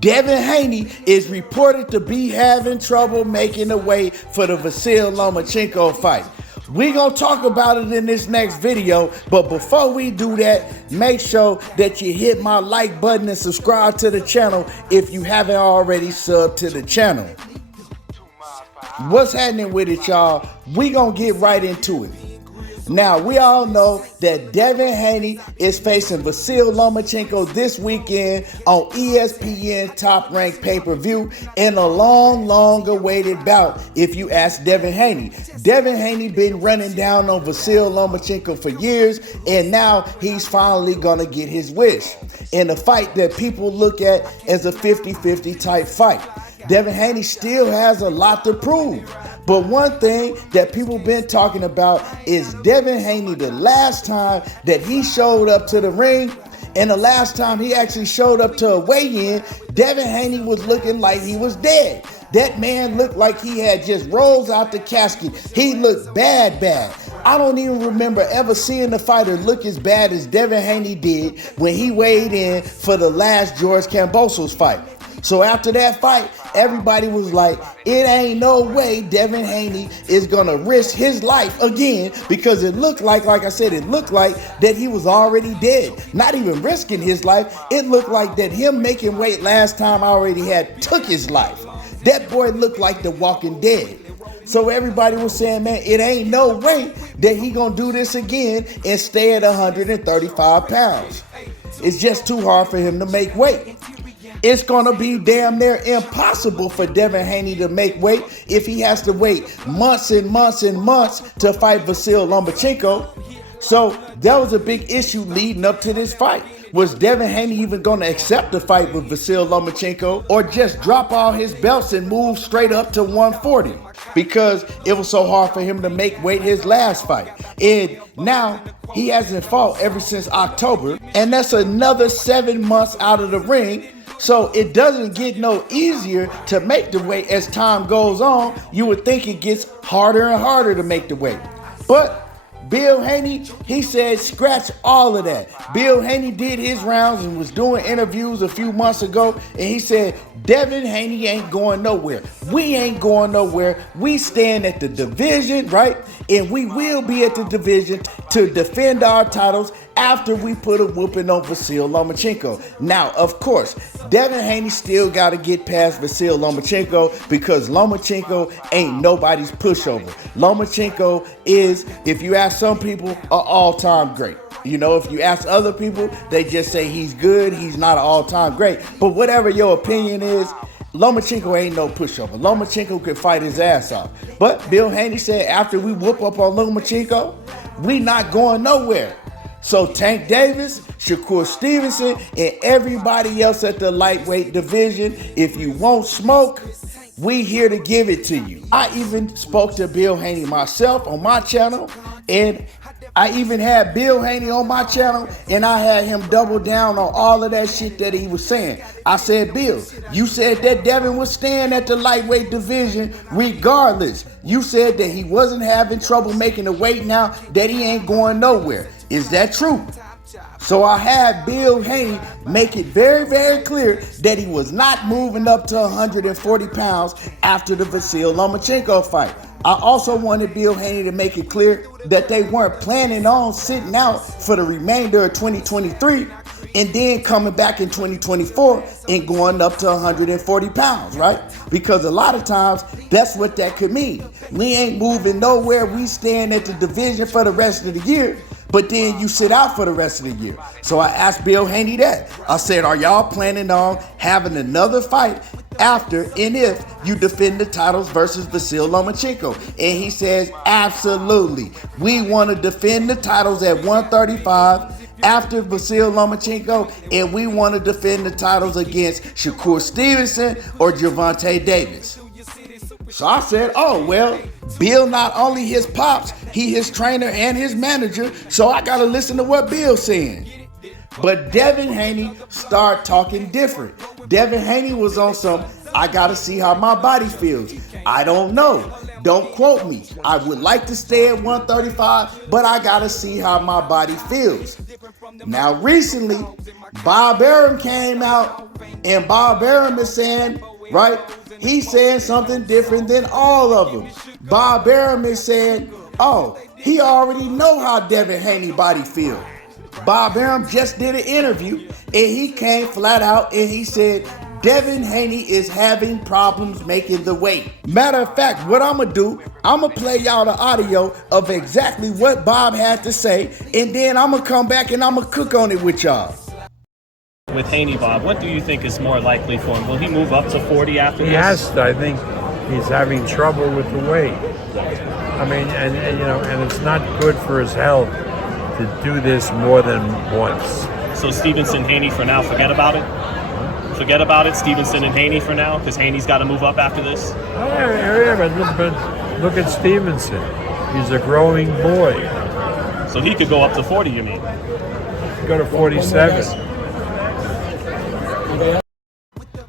Devin Haney is reported to be having trouble making the weight for the Vasyl Lomachenko fight. We're going to talk about it in this next video, but before we do that, make sure that you hit my like button and subscribe to the channel if you haven't already subbed to the channel. What's happening with it, y'all? We're going to get right into it. Now, we all know that Devin Haney is facing Vasyl Lomachenko this weekend on ESPN Top Rank pay-per-view in a long awaited bout, if you ask Devin Haney. Devin Haney been running down on Vasyl Lomachenko for years, and now he's finally going to get his wish in a fight that people look at as a 50-50 type fight. Devin Haney still has a lot to prove. But one thing that people been talking about is Devin Haney, the last time that he showed up to the ring, and the last time he actually showed up to a weigh-in, Devin Haney was looking like he was dead. That man looked like he had just rolls out the casket. He looked bad. I don't even remember ever seeing the fighter look as bad as Devin Haney did when he weighed in for the last George Kambosos fight. So after that fight, everybody was like, it ain't no way Devin Haney is going to risk his life again, because it looked like I said, it looked like that he was already dead. Not even risking his life. It looked like that him making weight last time already had took his life. That boy looked like the Walking Dead. So everybody was saying, man, it ain't no way that he going to do this again and stay at 135 pounds. It's just too hard for him to make weight. It's going to be damn near impossible for Devin Haney to make weight if he has to wait months and months to fight Vasyl Lomachenko. So that was a big issue leading up to this fight. Was Devin Haney even going to accept the fight with Vasyl Lomachenko, or just drop all his belts and move straight up to 140? Because it was so hard for him to make weight his last fight. And now he hasn't fought ever since October, and that's another 7 months out of the ring. So it doesn't get no easier to make the weight as time goes on. You would think it gets harder and harder to make the weight. But Bill Haney, he said scratch all of that. Bill Haney did his rounds and was doing interviews a few months ago, and he said Devin Haney ain't going nowhere. We ain't going nowhere. We stand at the division, right? And we will be at the division to defend our titles after we put a whooping on Vasyl Lomachenko. Now, of course, Devin Haney still got to get past Vasyl Lomachenko, because Lomachenko ain't nobody's pushover. Lomachenko is, if you ask some people, an all-time great. You know, if you ask other people, they just say he's good, he's not an all-time great. But whatever your opinion is, Lomachenko ain't no pushover. Lomachenko could fight his ass off. But Bill Haney said after we whoop up on Lomachenko, we not going nowhere. So Tank Davis, Shakur Stevenson, and everybody else at the lightweight division, if you want smoke, we here to give it to you. I even spoke to Bill Haney myself on my channel, and I even had Bill Haney on my channel, and I had him double down on all of that shit that he was saying. I said, Bill, you said that Devin was staying at the lightweight division regardless. You said that he wasn't having trouble making the weight now, that he ain't going nowhere. Is that true? So I had Bill Haney make it very clear that he was not moving up to 140 pounds after the Vasyl Lomachenko fight. I also wanted Bill Haney to make it clear that they weren't planning on sitting out for the remainder of 2023 and then coming back in 2024 and going up to 140 pounds, right? Because a lot of times that's what that could mean. We ain't moving nowhere. We stand at the division for the rest of the year, but then you sit out for the rest of the year. So I asked Bill Haney that. I said, are y'all planning on having another fight after and if you defend the titles versus Vasyl Lomachenko? And he says, absolutely. We want to defend the titles at 135 after Vasyl Lomachenko, and we want to defend the titles against Shakur Stevenson or Gervonta Davis. So I said, oh, well, Bill not only his pops, he his trainer and his manager, so I got to listen to what Bill's saying. But Devin Haney started talking different. Devin Haney was on some, I got to see how my body feels. I don't know. Don't quote me. I would like to stay at 135, but I got to see how my body feels. Now, recently, Bob Arum came out And Bob Arum is saying, right, he's saying something different than all of them. Bob Arum is saying, oh, he already know how Devin Haney body feel. Bob Arum just did an interview and he came flat out and he said, Devin Haney is having problems making the weight. Matter of fact, what I'm gonna do, I'm gonna play y'all the audio of exactly what Bob had to say, and then I'm gonna come back and I'm gonna cook on it with y'all. With Haney, Bob, what do you think is more likely for him? Will he move up to 40 after this? He has to. I think he's having trouble with the weight. I mean, and it's not good for his health to do this more than once. So Stevenson, Haney for now, forget about it? Forget about it, Stevenson and Haney for now, because Haney's got to move up after this? But look at Stevenson. He's a growing boy. So he could go up to 40, you mean? Go to 47.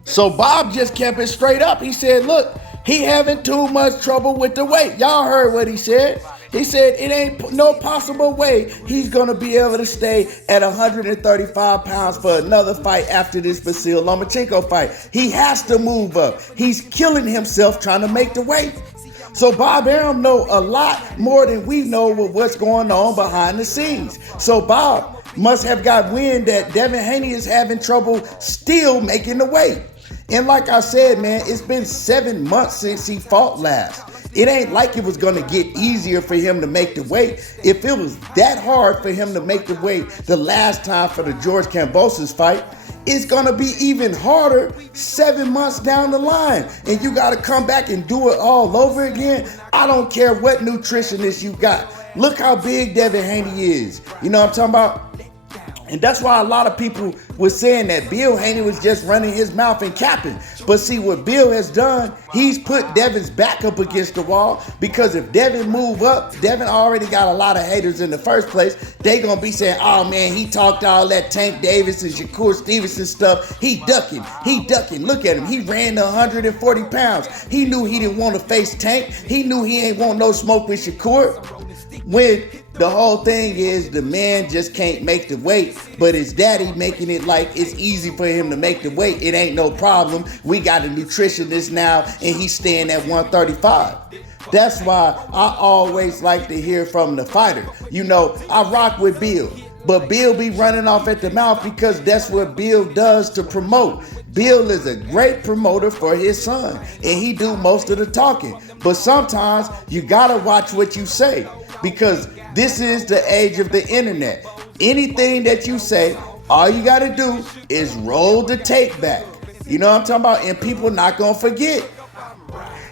So Bob just kept it straight up. He said, look, he having too much trouble with the weight. Y'all heard what he said. He said it ain't no possible way he's going to be able to stay at 135 pounds for another fight after this Vasyl Lomachenko fight. He has to move up. He's killing himself trying to make the weight. So Bob Arum know a lot more than we know with what's going on behind the scenes. So Bob must have got wind that Devin Haney is having trouble still making the weight. And like I said, man, it's been 7 months since he fought last. It ain't like it was going to get easier for him to make the weight. If it was that hard for him to make the weight the last time for the George Kambosos fight, it's going to be even harder 7 months down the line. And you got to come back and do it all over again. I don't care what nutritionist you got. Look how big Devin Haney is. You know what I'm talking about? And that's why a lot of people were saying that Bill Haney was just running his mouth and capping. But see what Bill has done, he's put Devin's back up against the wall, because if Devin move up, Devin already got a lot of haters in the first place. They gonna be saying, oh man, he talked all that Tank Davis and Shakur Stevenson stuff. He ducking. Look at him. He ran to 140 pounds. He knew he didn't want to face Tank. He knew he ain't want no smoke with Shakur. When the whole thing is the man just can't make the weight, but his daddy making it like it's easy for him to make the weight. It ain't no problem. We got a nutritionist now and he's staying at 135. That's why I always like to hear from the fighter. You know, I rock with Bill, but Bill be running off at the mouth because that's what Bill does to promote. Bill is a great promoter for his son and he do most of the talking. But sometimes you gotta watch what you say, because this is the age of the internet. Anything that you say, all you gotta do is roll the tape back. You know what I'm talking about? And people not gonna forget.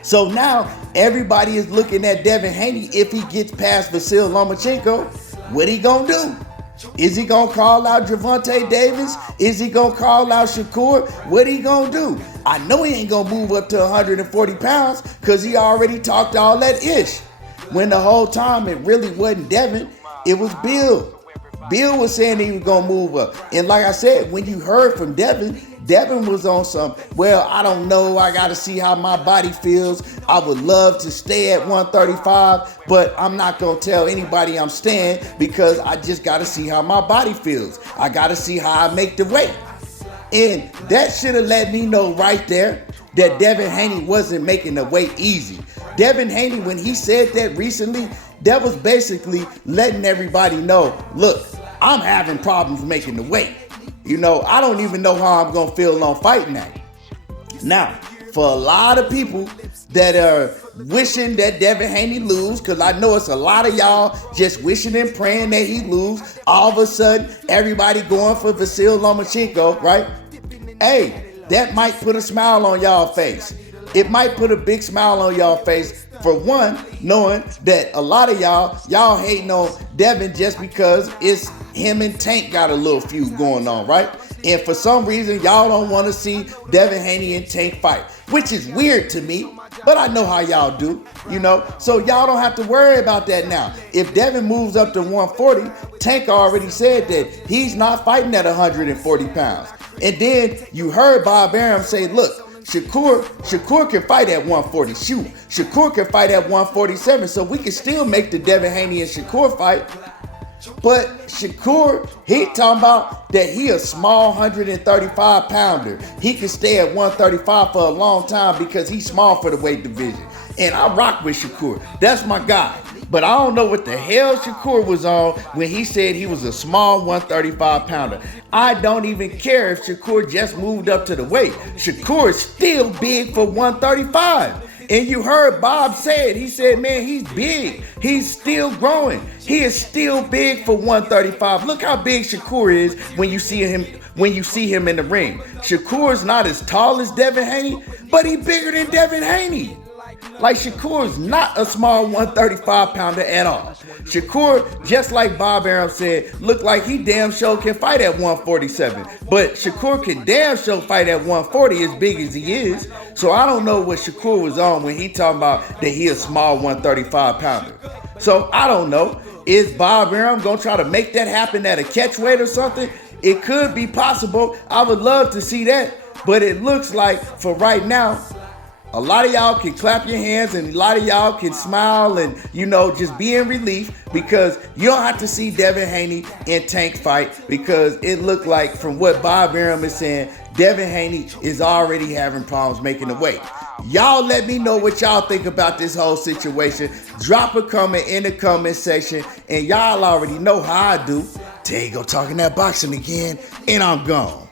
So now everybody is looking at Devin Haney. If he gets past Vasyl Lomachenko, what he gonna do? Is he gonna call out Gervonta Davis? Is he gonna call out Shakur? What he gonna do? I know he ain't gonna move up to 140 pounds because he already talked all that ish. When the whole time it really wasn't Devin, it was Bill. Bill was saying he was gonna move up. And like I said, when you heard from Devin, Devin was on some, well, I don't know, I gotta see how my body feels. I would love to stay at 135, but I'm not gonna tell anybody I'm staying because I just gotta see how my body feels. I gotta see how I make the weight. And that should have let me know right there that Devin Haney wasn't making the weight easy. Devin Haney, when he said that recently, that was basically letting everybody know, look, I'm having problems making the weight. You know, I don't even know how I'm gonna feel on fighting that. Now, for a lot of people that are wishing that Devin Haney lose, because I know it's a lot of y'all just wishing and praying that he lose, all of a sudden, everybody going for Vasyl Lomachenko, right? Hey, that might put a smile on y'all face. It might put a big smile on y'all face, for one, knowing that a lot of y'all hating on Devin just because it's him and Tank got a little feud going on, right? And for some reason, y'all don't want to see Devin Haney and Tank fight, which is weird to me, but I know how y'all do, you know? So y'all don't have to worry about that now. If Devin moves up to 140, Tank already said that he's not fighting at 140 pounds. And then you heard Bob Arum say, look, Shakur can fight at 140. Shakur can fight at 147. So we can still make the Devin Haney and Shakur fight. But Shakur, he talking about that he a small 135 pounder. He can stay at 135 for a long time because he's small for the weight division. And I rock with Shakur. That's my guy. But I don't know what the hell Shakur was on when he said he was a small 135 pounder. I don't even care if Shakur just moved up to the weight. Shakur is still big for 135. And you heard Bob said, he said, man, he's big. He's still growing. He is still big for 135. Look how big Shakur is when you see him in the ring. Shakur's not as tall as Devin Haney, but he's bigger than Devin Haney. Like, Shakur is not a small 135 pounder at all. Shakur, just like Bob Arum said, look like he damn sure can fight at 147. But Shakur can damn sure fight at 140 as big as he is. So I don't know what Shakur was on when he talking about that he a small 135 pounder. So I don't know. Is Bob Arum gonna try to make that happen at a catch weight or something? It could be possible. I would love to see that. But it looks like for right now, a lot of y'all can clap your hands and a lot of y'all can smile and, just be in relief because you don't have to see Devin Haney in Tank fight because it looked like from what Bob Arum is saying, Devin Haney is already having problems making the weight. Y'all let me know what y'all think about this whole situation. Drop a comment in the comment section and y'all already know how I do. There you go, talking that boxing again, and I'm gone.